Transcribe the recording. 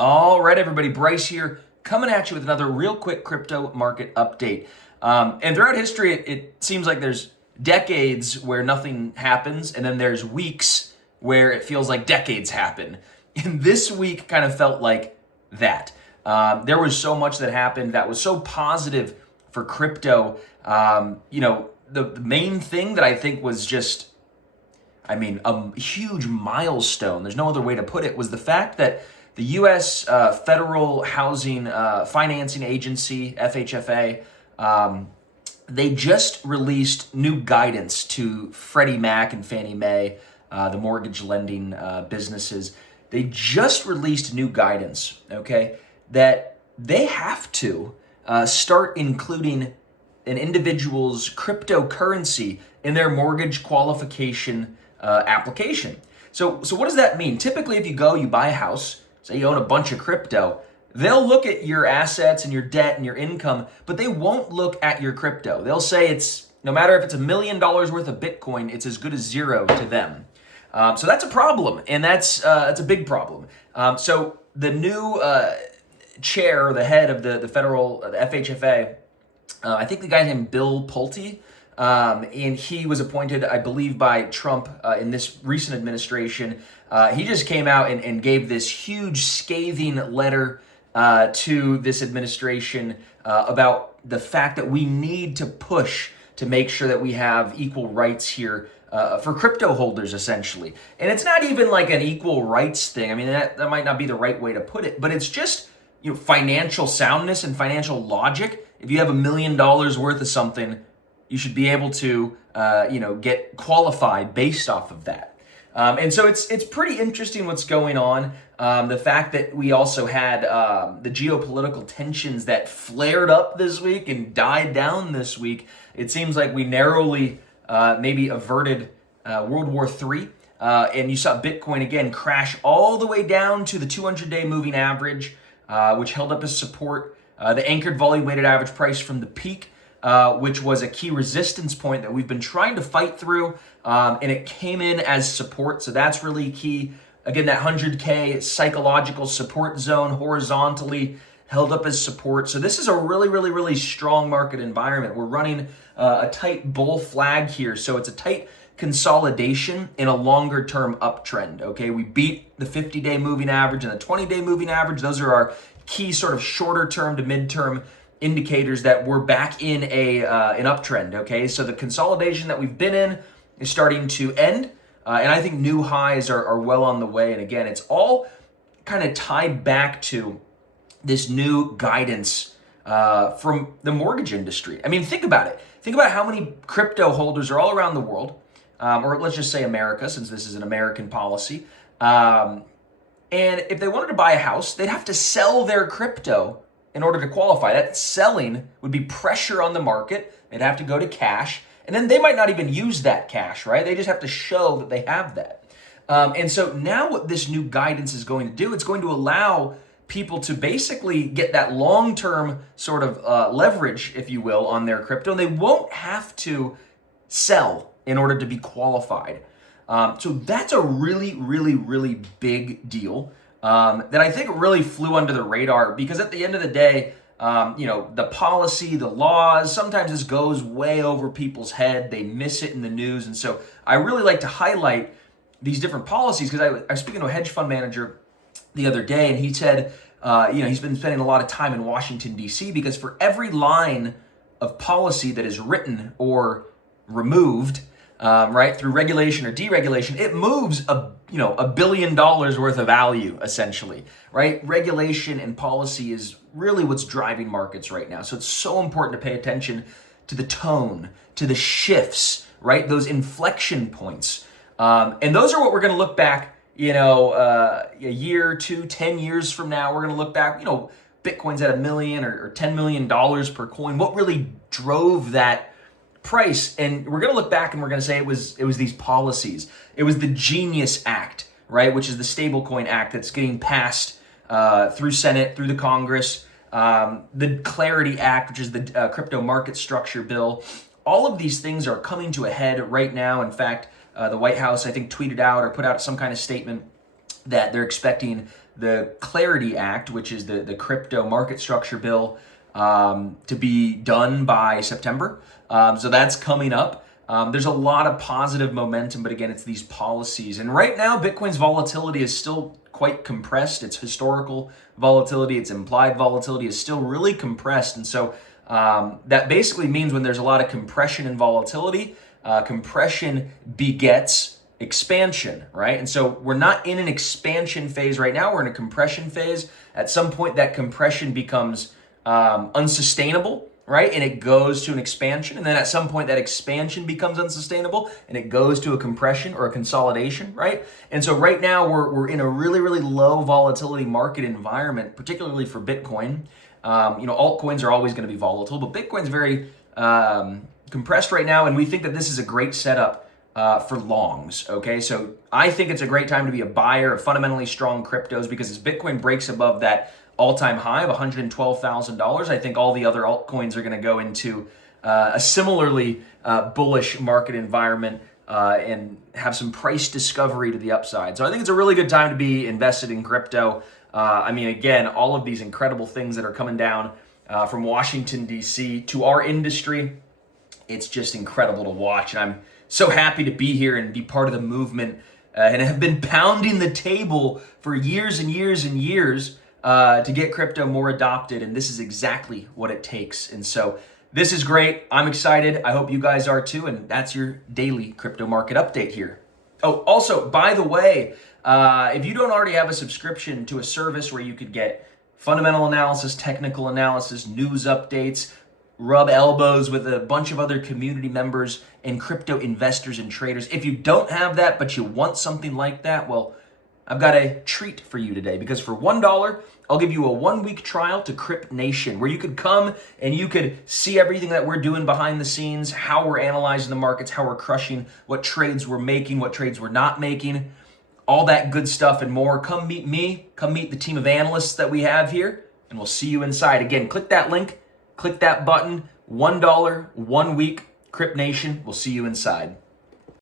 All right, everybody, Bryce here, coming at you with another real quick crypto market update. And throughout history, it seems like there's decades where nothing happens, and then there's weeks where it feels like decades happen. And this week kind of felt like that. There was so much that happened that was so positive for crypto. The main thing that I think was just, a huge milestone, there's no other way to put it, was the fact that the U.S. Federal Housing Financing Agency, FHFA, they just released new guidance to Freddie Mac and Fannie Mae, the mortgage lending businesses. They just released new guidance, okay, that they have to start including an individual's cryptocurrency in their mortgage qualification application. So what does that mean? Typically, if you buy a house, say you own a bunch of crypto, they'll look at your assets and your debt and your income, but they won't look at your crypto. They'll say it's, no matter if it's $1 million worth of Bitcoin, it's as good as zero to them. So that's a problem, and that's a big problem. So the new chair, the head of the FHFA, I think the guy's named Bill Pulte, and he was appointed, I believe, by Trump in this recent administration. He just came out and gave this huge scathing letter to this administration about the fact that we need to push to make sure that we have equal rights here for crypto holders, essentially. And it's not even like an equal rights thing. I mean, that might not be the right way to put it, but it's just financial soundness and financial logic. If you have $1 million worth of something, you should be able to get qualified based off of that. And so it's pretty interesting what's going on. The fact that we also had the geopolitical tensions that flared up this week and died down this week. It seems like we narrowly maybe averted World War III. And you saw Bitcoin again crash all the way down to the 200-day moving average, which held up as support. The anchored volume weighted average price from the peak, which was a key resistance point that we've been trying to fight through, and it came in as support, so that's really key. Again, that 100K psychological support zone horizontally held up as support. So this is a really, really, really strong market environment. We're running a tight bull flag here, so it's a tight consolidation in a longer term uptrend, okay? We beat the 50-day moving average and the 20-day moving average. Those are our key sort of shorter term to mid-term indicators that we're back in an uptrend, okay? So the consolidation that we've been in is starting to end, and I think new highs are well on the way. And again, it's all kind of tied back to this new guidance from the mortgage industry. I mean, think about it. Think about how many crypto holders are all around the world, or let's just say America, since this is an American policy. And if they wanted to buy a house, they'd have to sell their crypto in order to qualify. That selling would be pressure on the market. They'd have to go to cash. And then they might not even use that cash, right? They just have to show that they have that. And so now what this new guidance is going to do, it's going to allow people to basically get that long-term sort of leverage, if you will, on their crypto. And they won't have to sell in order to be qualified. So that's a really, really, really big deal that I think really flew under the radar, because at the end of the day, the policy, the laws, sometimes this goes way over people's head. They miss it in the news. And so I really like to highlight these different policies, because I was speaking to a hedge fund manager the other day, and he said, he's been spending a lot of time in Washington, D.C., because for every line of policy that is written or removed, right, through regulation or deregulation, it moves $1 billion worth of value, essentially, right? Regulation and policy is really what's driving markets right now. So it's so important to pay attention to the tone, to the shifts, right? Those inflection points. And those are what we're going to look back, a year, 2, 10 years from now. We're going to look back, Bitcoin's at $1 million or $10 million per coin. What really drove that price? And we're going to look back and we're going to say it was these policies. It was the Genius Act, right, which is the Stablecoin Act that's getting passed through Senate, through the Congress, the Clarity Act, which is the crypto market structure bill. All of these things are coming to a head right now. In fact, the White House, I think, tweeted out or put out some kind of statement that they're expecting the Clarity Act, which is the crypto market structure bill, to be done by September. So that's coming up. There's a lot of positive momentum, but again, it's these policies. And right now, Bitcoin's volatility is still quite compressed. Its historical volatility, its implied volatility is still really compressed. And so that basically means when there's a lot of compression and volatility, compression begets expansion, right? And so we're not in an expansion phase right now. We're in a compression phase. At some point, that compression becomes unsustainable, right? And it goes to an expansion. And then at some point, that expansion becomes unsustainable and it goes to a compression or a consolidation, right? And so right now, we're in a really, really low volatility market environment, particularly for Bitcoin. Altcoins are always going to be volatile, but Bitcoin's very compressed right now. And we think that this is a great setup for longs, okay? So I think it's a great time to be a buyer of fundamentally strong cryptos because as Bitcoin breaks above that all-time high of $112,000, I think all the other altcoins are going to go into a similarly bullish market environment and have some price discovery to the upside. So I think it's a really good time to be invested in crypto. Again, all of these incredible things that are coming down from Washington, D.C. to our industry, it's just incredible to watch. And I'm so happy to be here and be part of the movement and have been pounding the table for years and years and years to get crypto more adopted. And this is exactly what it takes. And so this is great. I'm excited. I hope you guys are too. And that's your daily crypto market update here. Oh, also, by the way, if you don't already have a subscription to a service where you could get fundamental analysis, technical analysis, news updates, rub elbows with a bunch of other community members and crypto investors and traders. If you don't have that, but you want something like that, well, I've got a treat for you today because for $1, I'll give you a 1-week trial to Crypt Nation where you could come and you could see everything that we're doing behind the scenes, how we're analyzing the markets, how we're crushing, what trades we're making, what trades we're not making, all that good stuff and more. Come meet me, come meet the team of analysts that we have here, and we'll see you inside. Again, click that link. Click that button, $1, 1 week, Crypt Nation. We'll see you inside.